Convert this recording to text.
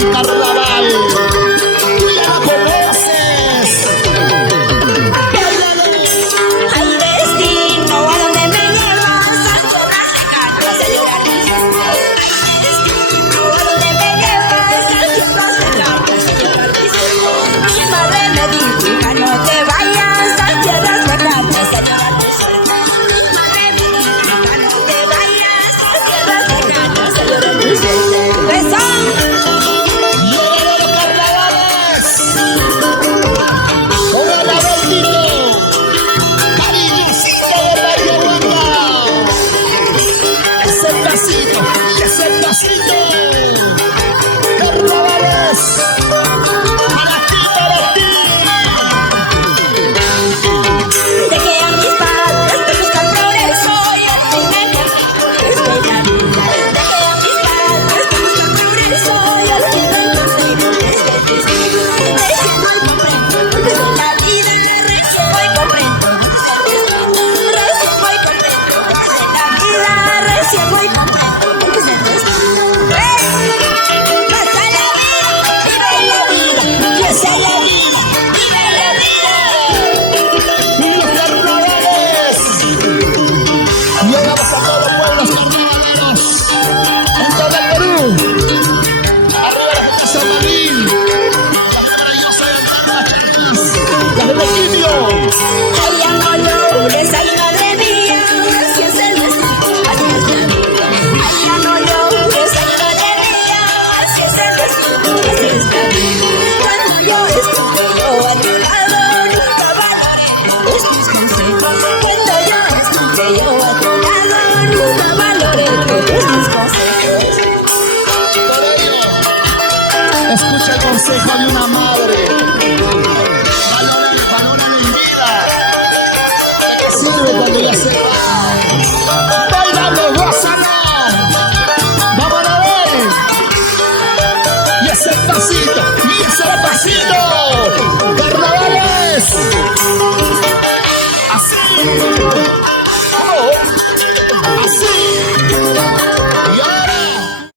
en carnaval. Tú ya la conoces. Báilale. Al destino, a donde me llevas, a tierras lejanas a llorar. Al destino, a donde me llevas, a tierras lejanas a llorar. Mi madre me dijo, hija, no te vayas a tierras lejanas a llorar. Mi madre me dijo, hija, no te vayas a tierras lejanas a llorar. ¡Eso! Llévalo a los carnavales. Con el Abelito. Cariñosito de Bahía Blanca. Ese pasito, ese pasito. Carnavales. Para ti, para ti. Dejé a mis padres por buscar progreso y al final estoy la vida. Dejé a mis padres por buscar progreso y al final estoy recién voy comprendo porque soy la vida. Recién voy comprendo recién voy comprendo porque soy la vida. Recién voy comprendo porque soy la vida. Pasa la vida, vive la vida, y esa es la vida, vive la vida. Y los carnavales. Llegamos a todos los pueblos carnavaleros en todo el Perú. Arriba la gente de San Martín, las maravillosas de Carnachanas, las de Loquillo. Ay, no llores, ay, madre mía, así es el destino, así es la vida. Ay, no llores, ay, madre mía, así es el destino, así es la vida. Cuando yo estuve yo a tu lado, nunca valoré tus consejos. Cuando yo estuve yo a tu lado, nunca valoré tus consejos. Por ello, escucha el consejo de una madre.